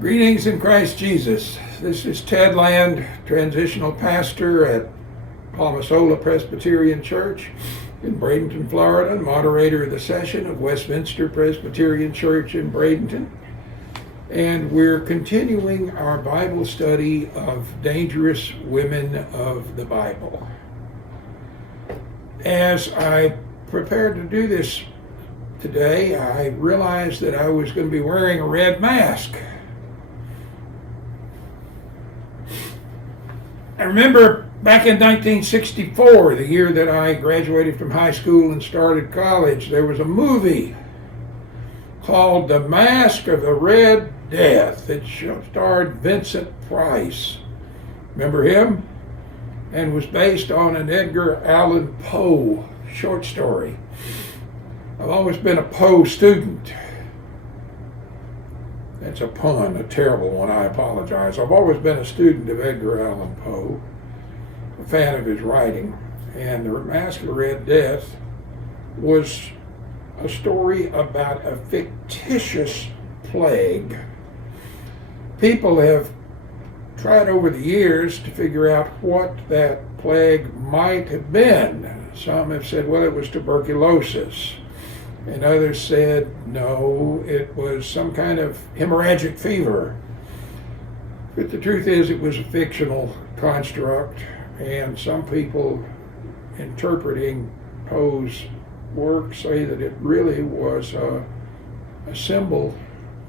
Greetings in Christ Jesus. This is Ted Land, transitional pastor at Palmasola Presbyterian Church in Bradenton, Florida, and moderator of the session of Westminster Presbyterian Church in Bradenton. And we're continuing our Bible study of dangerous women of the Bible. As I prepared to do this today, I realized that I was going to be wearing a red mask. I remember back in 1964, the year that I graduated from high school and started college, there was a movie called The Mask of the Red Death. It starred Vincent Price. Remember him? And was based on an Edgar Allan Poe short story. I've always been a Poe student. That's a pun, a terrible one, I apologize. I've always been a student of Edgar Allan Poe, a fan of his writing. And The Mask of the Red Death was a story about a fictitious plague. People have tried over the years to figure out what that plague might have been. Some have said, well, it was tuberculosis. And others said, no, it was some kind of hemorrhagic fever. But the truth is, it was a fictional construct, and some people interpreting Poe's work say that it really was a symbol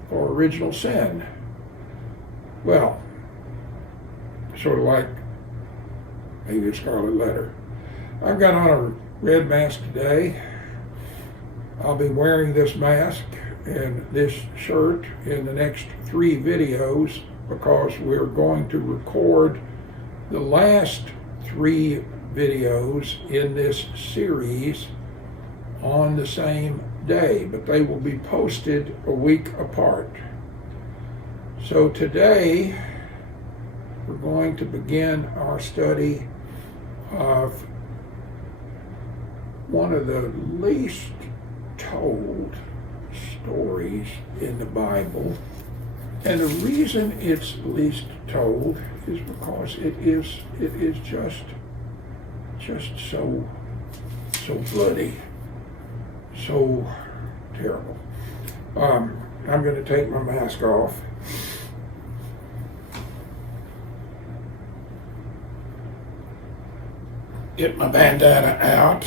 for original sin. Well, sort of like maybe a scarlet letter. I've got on a red mask today. I'll be wearing this mask and this shirt in the next 3 videos because we're going to record the last 3 videos in this series on the same day, but they will be posted a week apart. So today we're going to begin our study of one of the least told stories in the Bible, and the reason it's least told is because it is just so bloody, so terrible. I'm going to take my mask off. Get my bandana out.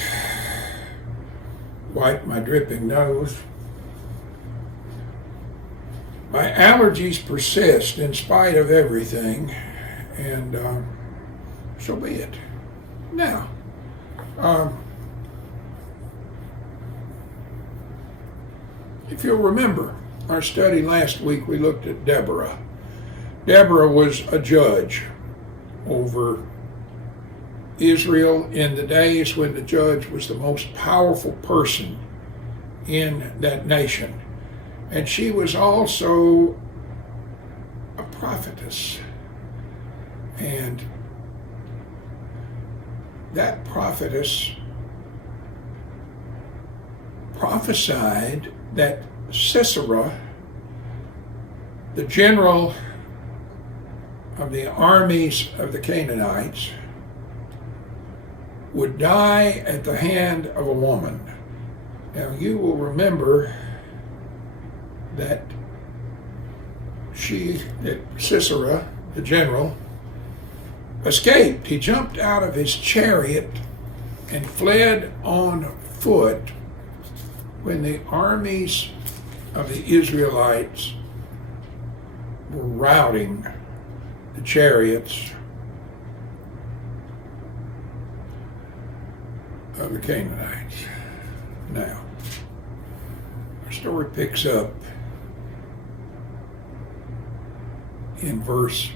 Wipe my dripping nose. My allergies persist in spite of everything, and so be it. Now, if you'll remember our study last week, we looked at Deborah. Deborah was a judge over Israel in the days when the judge was the most powerful person in that nation. And she was also a prophetess. And that prophetess prophesied that Sisera, the general of the armies of the Canaanites, would die at the hand of a woman. Now you will remember that Sisera, the general, escaped. He jumped out of his chariot and fled on foot when the armies of the Israelites were routing the chariots of the Canaanites. Now, our story picks up in verse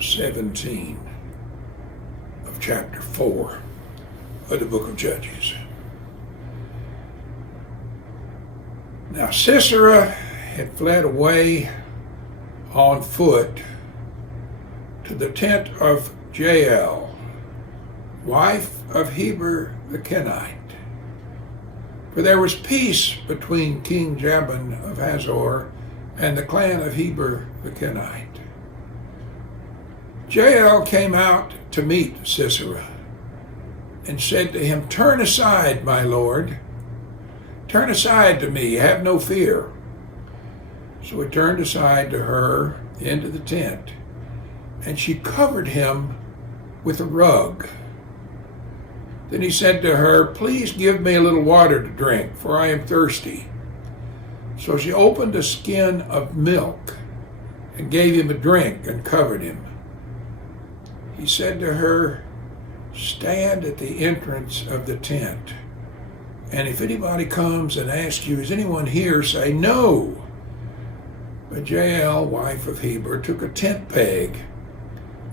17 of chapter 4 of the book of Judges. Now Sisera had fled away on foot to the tent of Jael, wife of Heber the Kenite. For there was peace between King Jabin of Hazor and the clan of Heber the Kenite. Jael came out to meet Sisera and said to him, "Turn aside, my lord. Turn aside to me, have no fear." So he turned aside to her into the tent, and she covered him with a rug. Then he said to her, "Please give me a little water to drink, for I am thirsty." So she opened a skin of milk and gave him a drink and covered him. He said to her, "Stand at the entrance of the tent, and if anybody comes and asks you, 'Is anyone here?' say, 'No.'" But Jael, wife of Heber, took a tent peg,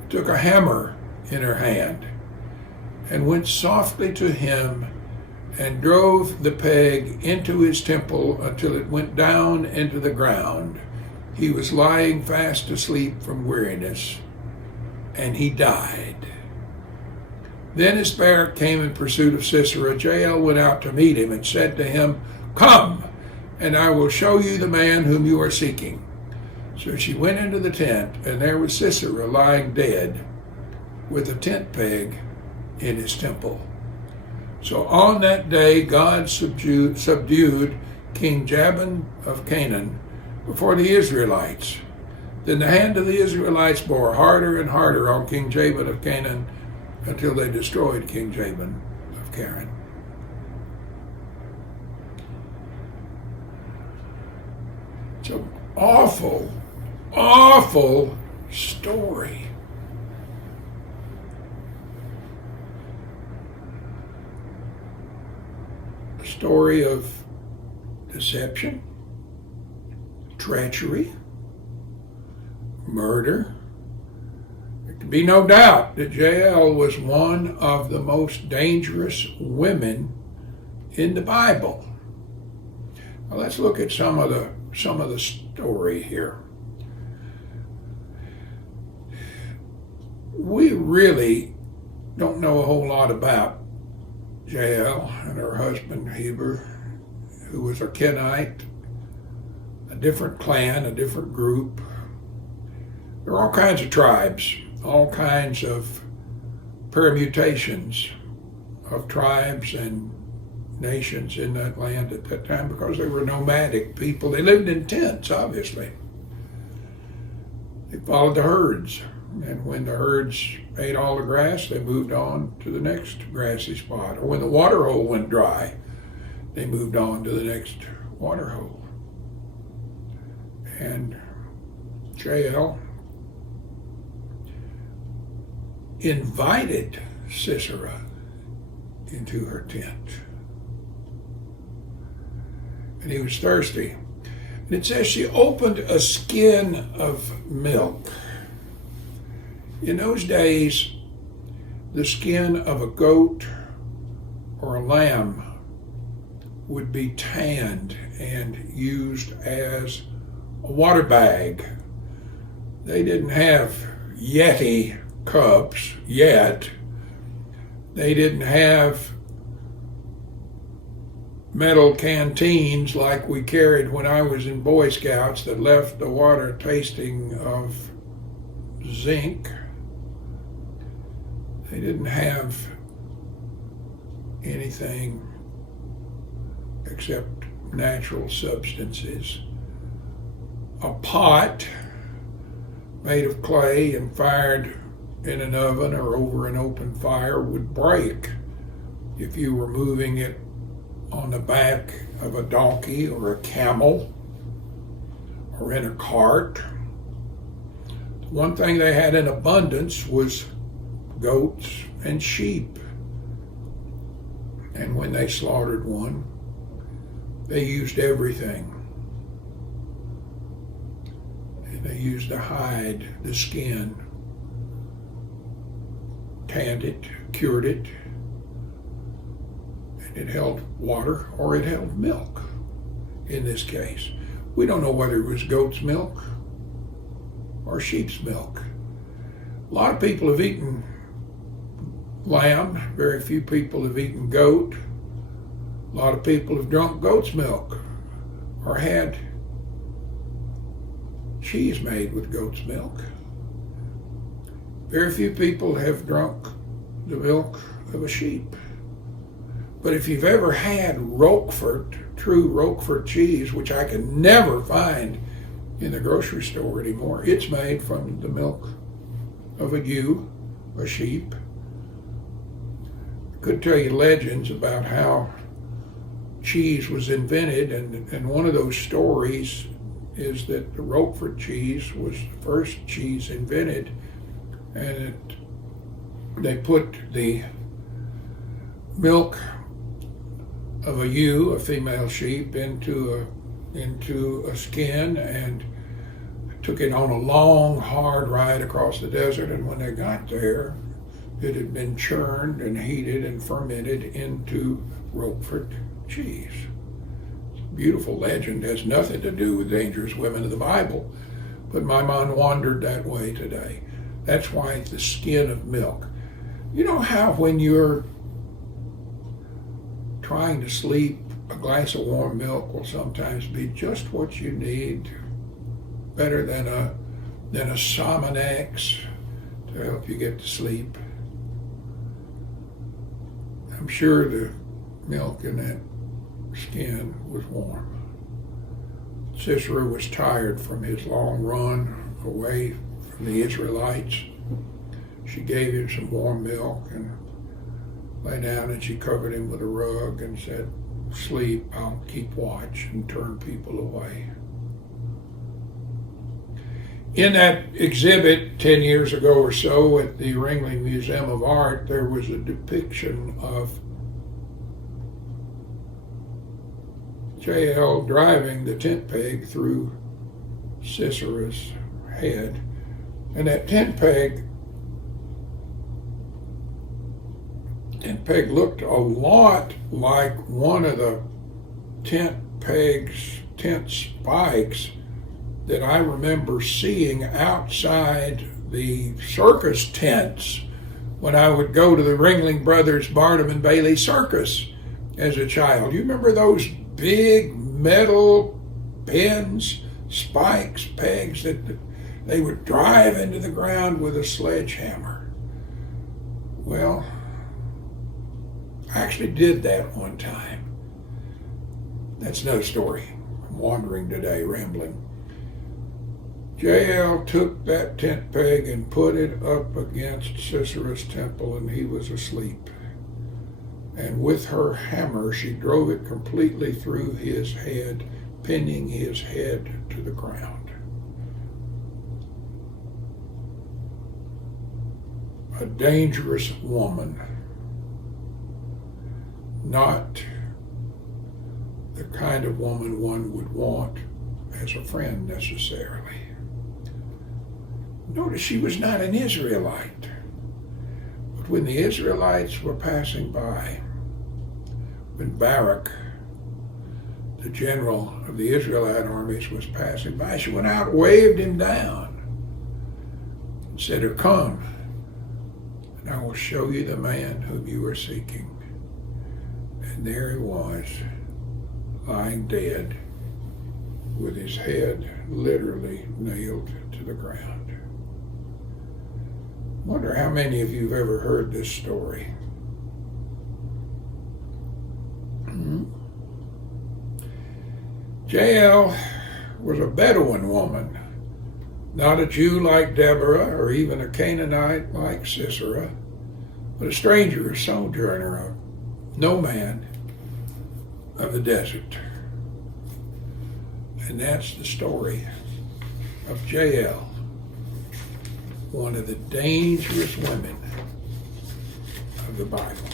took a hammer in her hand, and went softly to him and drove the peg into his temple until it went down into the ground. He was lying fast asleep from weariness, and he died. Then as Barak came in pursuit of Sisera, Jael went out to meet him and said to him, "Come, and I will show you the man whom you are seeking." So she went into the tent, and there was Sisera lying dead with a tent peg in his temple. So on that day God subdued King Jabin of Canaan before the Israelites. Then the hand of the Israelites bore harder and harder on King Jabin of Canaan until they destroyed King Jabin of Canaan. It's an awful, awful story. A story of deception, treachery, murder. There can be no doubt that Jael was one of the most dangerous women in the Bible. Now let's look at some of the story here. We really don't know a whole lot about Jael and her husband Heber, who was a Kenite, a different clan, a different group. There are all kinds of tribes, all kinds of permutations of tribes and nations in that land at that time because they were nomadic people. They lived in tents, obviously. They followed the herds, and when the herds ate all the grass, they moved on to the next grassy spot. Or when the water hole went dry, they moved on to the next water hole. And Jael invited Sisera into her tent. And he was thirsty. And it says she opened a skin of milk. In those days, the skin of a goat or a lamb would be tanned and used as a water bag. They didn't have Yeti cups yet. They didn't have metal canteens like we carried when I was in Boy Scouts that left the water tasting of zinc. They didn't have anything except natural substances. A pot made of clay and fired in an oven or over an open fire would break if you were moving it on the back of a donkey or a camel or in a cart. One thing they had in abundance was goats and sheep. And when they slaughtered one, they used everything. And they used the hide, the skin, tanned it, cured it, and it held water or it held milk in this case. We don't know whether it was goat's milk or sheep's milk. A lot of people have eaten lamb, very few people have eaten goat. A lot of people have drunk goat's milk or had cheese made with goat's milk. Very few people have drunk the milk of a sheep. But if you've ever had Roquefort, true Roquefort cheese, which I can never find in the grocery store anymore, it's made from the milk of a ewe, a sheep. I could tell you legends about how cheese was invented, and one of those stories is that the Roquefort cheese was the first cheese invented, and they put the milk of a ewe, a female sheep, into a skin and took it on a long, hard ride across the desert. And when they got there, it had been churned and heated and fermented into Roquefort cheese. It's a beautiful legend. It has nothing to do with dangerous women of the Bible, but my mind wandered that way today. That's why the skin of milk. You know how when you're trying to sleep, a glass of warm milk will sometimes be just what you need, better than a Sominex to help you get to sleep. I'm sure the milk in that skin was warm. Sisera was tired from his long run away from the Israelites. She gave him some warm milk and lay down, and she covered him with a rug and said, "Sleep, I'll keep watch and turn people away." In that exhibit 10 years ago or so at the Ringling Museum of Art, there was a depiction of Jael driving the tent peg through Sisera's head. And that tent peg looked a lot like one of the tent spikes that I remember seeing outside the circus tents when I would go to the Ringling Brothers Barnum and Bailey Circus as a child. You remember those big metal pins, spikes, pegs that they would drive into the ground with a sledgehammer? Well, I actually did that one time. That's no story. I'm wandering today, rambling. Jael took that tent peg and put it up against Sisera's temple, and he was asleep. And with her hammer, she drove it completely through his head, pinning his head to the ground. A dangerous woman. Not the kind of woman one would want as a friend necessarily. Notice she was not an Israelite. But when the Israelites were passing by, when Barak, the general of the Israelite armies, was passing by, she went out, waved him down, and said, "Come, and I will show you the man whom you are seeking." And there he was, lying dead, with his head literally nailed to the ground. I wonder how many of you have ever heard this story. Jael was a Bedouin woman, not a Jew like Deborah or even a Canaanite like Sisera, but a stranger, a sojourner, a nomad of the desert. And that's the story of Jael, one of the dangerous women of the Bible.